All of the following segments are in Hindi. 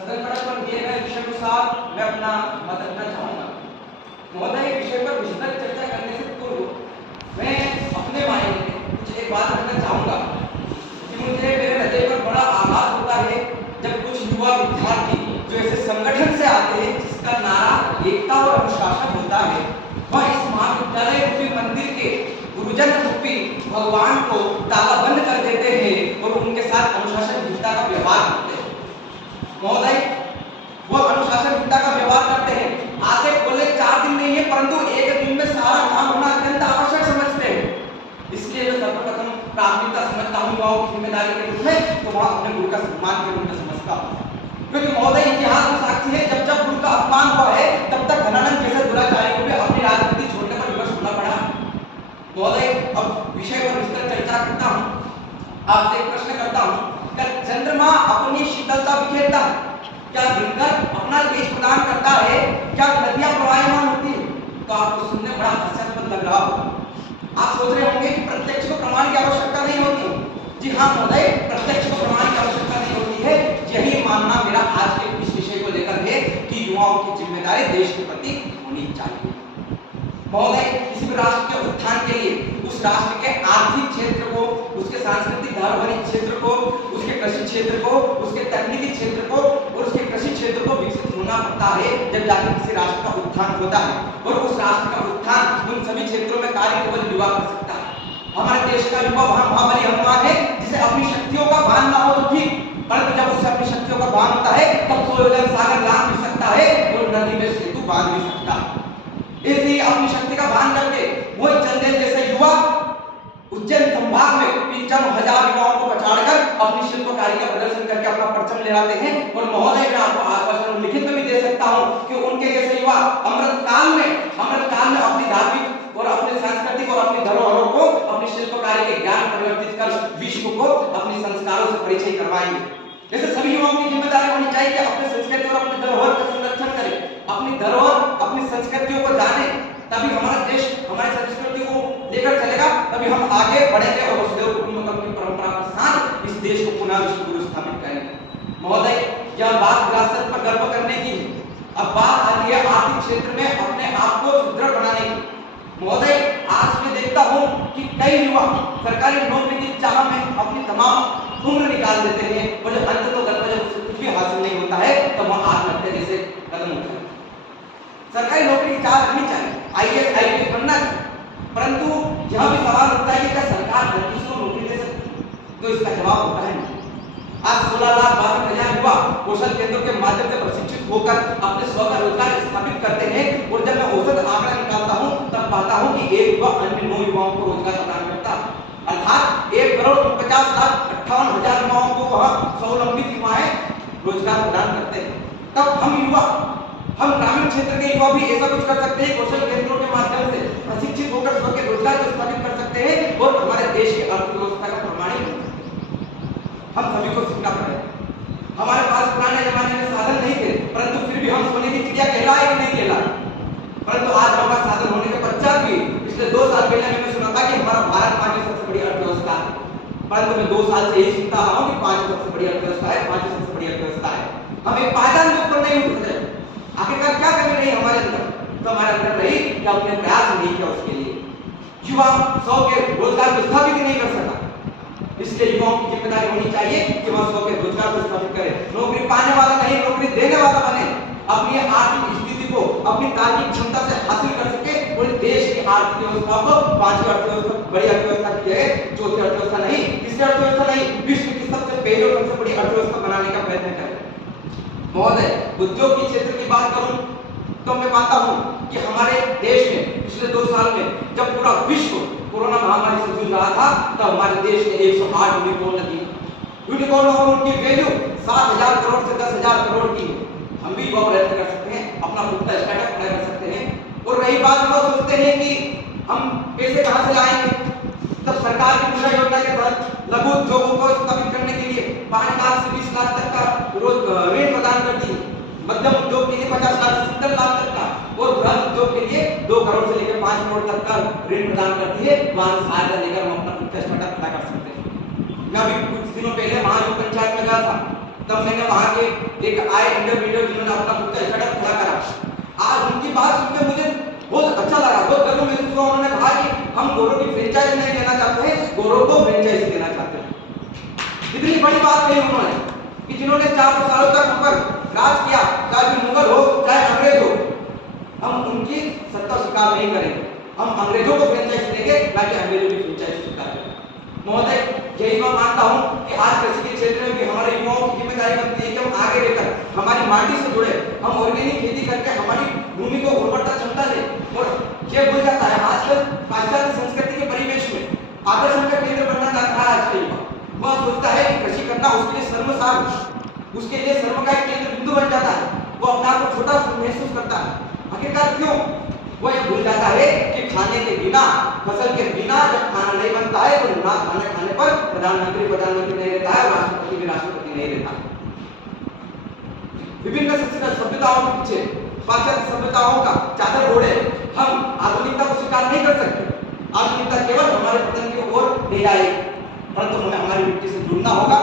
सदन पर दिए गए विषय अनुसार मैं अपना मत रखना चाहूंगा। महोदय, विषय पर विस्तृत चर्चा करने से पूर्व मैं अपने मायने में कुछ एक बात रखना चाहूंगा कि मुझे मेरे हृदय पर बड़ा आघात होता है जब कुछ युवा विद्यार्थी जो ऐसे संगठन से आते हैं जिसका नारा एकता और अनुशासन होता है, वह इस महाविद्यालय रूपी मंदिर के गुरुजन रूपी भगवान को तालाबंद कर देते हैं और उनके साथ अनुशासनहीनता का व्यवहार करते हैं। महोदय, वो अनुशासनहीनता का व्यवहार करते हैं। आते बोले 4 दिन नहीं है, परंतु एक दिन में सारा काम होना अत्यंत आवश्यक समझते हैं। इसलिए मैं सर्वप्रथम प्राथमिकता समझता हूँ युवाओं की जिम्मेदारी के रूप में, तो वह अपने गुरु का सम्मान के रूप में समझता हूँ। क्योंकि महोदय, इतिहास में साक्षी है, जब जब गुरु का अपमान हुआ है तब तक धनानंद जैसे दुराचारी को भी अपनी राजनीति छोड़ने पर विवश होना पड़ा। महोदय, अब विषय पर विस्तृत चर्चा करता हूँ। आपसे एक प्रश्न करता हूँ, क्या चंद्रमा अपनी शीतलता बिखेरता है? क्या दिनकर अपना तेज प्रदान करता है? क्या नदियां प्रवाहमान होती है? तो आपको सुनने बड़ा हास्यास्पद लग रहा होगा। आप सोच रहे होंगे कि प्रत्यक्ष को प्रमाण की आवश्यकता नहीं होती। जी हाँ महोदय, प्रत्यक्ष को प्रमाण की आवश्यकता नहीं होती है। यही मानना मेरा आज के इस विषय को लेकर है कि युवाओं की जिम्मेदारी देश के प्रति होनी चाहिए। महोदय, किसी भी राष्ट्र के उत्थान के लिए उस राष्ट्र के आर्थिक क्षेत्र को, उसके सांस्कृतिक धार्मिक क्षेत्र को, उसके कृषि क्षेत्र को, उसके तकनीकी क्षेत्र को और उसके कृषि क्षेत्र को विकसित होना पड़ता है, जब जाकर किसी राष्ट्र का उत्थान होता है। और उस राष्ट्र का उत्थान उन सभी क्षेत्रों में कार्य केवल युवा कर सकता है। हमारे देश का युवा महाबली हनुमान है, जिसे अपनी शक्तियों का भान ना हो तो ठीक, परंतु जब उसे अपनी शक्तियों का भान होता है तब सोलगन सागर लांघ भी सकता है और नदी में सेतु बांध भी सकता है। इसलिए अपनी शक्ति का भान करके वही चंदेल जैसे युवा उज्जैन संभाग में 55,000 युवाओं को पछाड़कर अपनी शिल्पकारी का प्रदर्शन करके अपना परचम लहराते हैं। और महोदय, मैं आपको आश्वासन लिखित में भी दे सकता हूं कि उनके जैसे युवा अमृत काल में अपनी धार्मिक और अपने सांस्कृतिक और अपनी धरोहरों को, अपनी शिल्पकारी के ज्ञान परिवर्तित कर विश्व को अपने संस्कारों से परिचय करवाएंगे। जैसे सभी युवाओं की जिम्मेदारी होनी चाहिए कि अपने संस्कृति और अपने धरोहर का संरक्षण करें, अपनी धरोहर अपनी संस्कृतियों को जाने, तभी हमारा देश हमारी संस्कृति को लेकर चलेगा, तभी हम आगे बढ़ेंगे और वसुदेव कुटुंबकम की परंपरा के साथ इस देश को पुनः विश्व गुरु स्थापित करेंगे। महोदय, यह बात विरासत पर गर्व करने की है। अब बात आती है आर्थिक क्षेत्र में अपने आप को सुदृढ़ बनाने की। महोदय, आज मैं देखता हूँ कि कई युवा सरकारी नौकरी की चाह में अपनी तमाम उम्र निकाल देते हैं और जब अंत तो जब उससे कुछ भी हासिल नहीं होता है तो वह आत्महत्या जैसे कदम उठाते हैं। सरकारी नौकरी की चाह रखनी चाहिए, IAS IPS बनना चाहिए, परंतु यह भी सवाल उठता है कि क्या सरकार हर किसी को नौकरी दे सकती है? तो इसका जवाब होता है नहीं। आज 16,62,000 युवा कौशल केंद्रों के माध्यम से प्रशिक्षित होकर अपने स्व का रोजगार स्थापित करते हैं और जब मैं औसत आंकड़ा निकालता हूं तब पाता हूं कि एक युवा अन्य 9 युवाओं को रोजगार प्रदान करता है। अर्थात 1,50,58,000 युवाओं को वह स्वावलंबी युवाएं रोजगार प्रदान करते हैं। तब हम ग्रामीण क्षेत्र के युवा भी ऐसा कुछ कर सकते हैं, कौशल केंद्रों के माध्यम से प्रशिक्षित होकर स्व के रोजगार को स्थापित कर सकते हैं और हमारे देश की अर्थव्यवस्था का प्रमाणित हम सभी को सीखना पड़ेगा। हमारे पास पुराने जमाने में साधन नहीं थे, परंतु फिर भी हम सोने की चिड़िया कहलाए कि नहीं कहलाए। परंतु आज हमारे साधन होने के पश्चात भी पिछले 2 साल पहले मैंने सुना था कि हमारा भारत 5वीं सबसे बड़ी अर्थव्यवस्था है, परंतु मैं 2 साल से यही सुनता रहा हूं कि 5वीं सबसे बड़ी अर्थव्यवस्था है, 5वीं सबसे बड़ी अर्थव्यवस्था है। हम एक पायदान के ऊपर नहीं उठ सकते। आखिरकार क्या कमी रही हमारे अंदर? तो हमारे अंदर रही कि हमने प्रयास नहीं किया उसके लिए। युवा 100 के रोजगार को स्थापित नहीं कर सका, इसलिए युवाओं की जिम्मेदारी होनी चाहिए कि वह 100 के रोजगार को स्थापित करे, नौकरी पाने वाला नहीं नौकरी देने वाला बने, अपनी आर्थिक स्थिति को अपनी तार्किक क्षमता से हासिल कर सके और देश की आर्थिक व्यवस्था को 5वीं अर्थव्यवस्था बड़ी अर्थव्यवस्था की जगह 4थी अर्थव्यवस्था नहीं, 3री अर्थव्यवस्था नहीं, विश्व की सबसे पहले और सबसे बड़ी अर्थव्यवस्था बनाने का प्रयत्न करें। महोदय, उद्योग के क्षेत्र की बात करूं तो मैं पाता हूं कि हमारे देश में पिछले 2 साल में जब पूरा विश्व कोरोना महामारी से जूझ रहा था तो हमारे देश ने 108 यूनिकॉर्न दिए। यूनिकॉर्न और उनकी वैल्यू 7,000 करोड़ से 10,000 करोड़ की है। हम भी वह प्रयत्न कर सकते हैं, अपना खुद का स्टार्टअप खड़ा कर सकते हैं। और रही बात लोग सोचते हैं कि हम पैसे कहां से लाएंगे, तब सरकार की मुद्रा योजना के तहत लघु उद्योगों को स्थापित करने के लिए 5 लाख से 20 लाख तक का ऋण प्रदान कर दी। मध्यम उद्योग के लिए 50 लाख से 70 लाख तक का और बृहद उद्योग के लिए 2 करोड़ से लेकर 5 करोड़ तक का ऋण प्रदान करती है। वहां सहायता लेकर हम अपना खुद का स्टार्टअप खड़ा कर सकते हैं। मैं अभी कुछ दिनों पहले महाजन पंचायत में गया था, तब मैंने वहां के एक आए इंडिविजुअल जिन्होंने अपना खुद का स्टार्टअप खड़ा करा। आज उनकी बात सुनकर मुझे बहुत अच्छा लगा, बहुत गर्व महसूस हुआ। उन्होंने कहा कि हम गौरव की फ्रेंचाइज नहीं देना चाहते हैं, गौरव को फ्रेंचाइज देना चाहते हैं। इतनी बड़ी बात कही उन्होंने कि जिन्होंने 400 सालों तक हम पर राज किया, चाहे मुगल हो चाहे अंग्रेज हो, हम उनकी सत्ता स्वीकार नहीं करेंगे। हम अंग्रेजों को फ्रेंचाइज देंगे, ना कि अंग्रेजों की फ्रेंचाइज स्वीकार करेंगे। महोदय, यही मैं मानता हूं कि आज कृषि के क्षेत्र में भी हमारे युवाओं की जिम्मेदारी बनती है कि हम आगे रहकर हमारी माटी से जुड़े, हम ऑर्गेनिक खेती करके हमारी भूमि को उर्वरता क्षमता दे। और ये भूल जाता है आजकल पाश्चात्य संस्कृति के परिवेश में आकर्षण का केंद्र बनना चाहता है आज का युवा। वह सोचता है कि कृषि करना उसके लिए शर्मसार, उसके लिए शर्म का एक केंद्र बिंदु बन जाता है। वो अपने आप को छोटा महसूस करता है। आखिरकार क्यों? वो ये भूल जाता है कि खाने के बिना, फसल के बिना जब खाना नहीं बनता है तो ना खाने पर प्रधानमंत्री नहीं रहता है, राष्ट्रपति भी राष्ट्रपति नहीं रहता। विभिन्न सभ्यताओं के पीछे पाश्चात्य सभ्यताओं का चादर ओढ़े हम आधुनिकता को स्वीकार नहीं कर सकते। आधुनिकता केवल हमारे पतन की ओर ले जाएगी, परंतु हमें हमारी मिट्टी से जुड़ना होगा।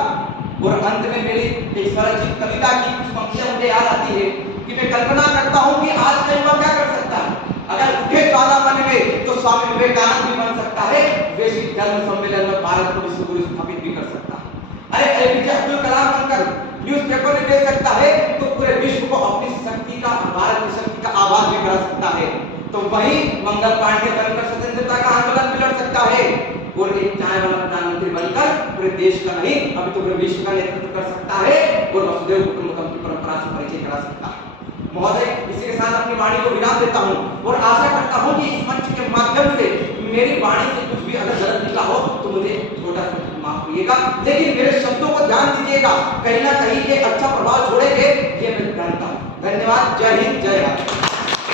और अंत में मेरी एक स्वरचित कविता की कुछ पंक्तियां मुझे याद आती है कि मैं कल्पना करता हूं कि आज का युवा क्या कर सकता है। अगर उठे ज्वाला मन में तो स्वामी विवेकानंद भी बन सकता है, वैश्विक धर्म सम्मेलन में भारत को विश्व गुरु स्थापित भी कर सकता है। अरे एपीजे अब्दुल कलाम बनकर न्यूज़पेपर में दे सकता है तो पूरे विश्व को अपनी शक्ति का, भारत की शक्ति का आभास भी करा सकता है। तो वही मंगल पांडे बनकर स्वतंत्रता का आंदोलन भी लड़ सकता है। और एक चाय वाला प्रधानमंत्री बनकर पूरे देश का नहीं, अभी तो पूरे विश्व का नेतृत्व कर सकता है और वसुदेव कुटुंबकम की परंपरा से परिचय करा सकता है। महोदय, इसी के साथ अपनी वाणी को विराम देता हूं और आशा करता हूं कि इस मंच के माध्यम से मेरी वाणी से कुछ भी अगर गलत निकला हो तो मुझे छोटा सा माफ करिएगा, लेकिन मेरे शब्दों को ध्यान दीजिएगा, कहीं ना कहीं ये अच्छा प्रभाव छोड़ेंगे, ये मैं जानता हूं। धन्यवाद। जय हिंद, जय भारत।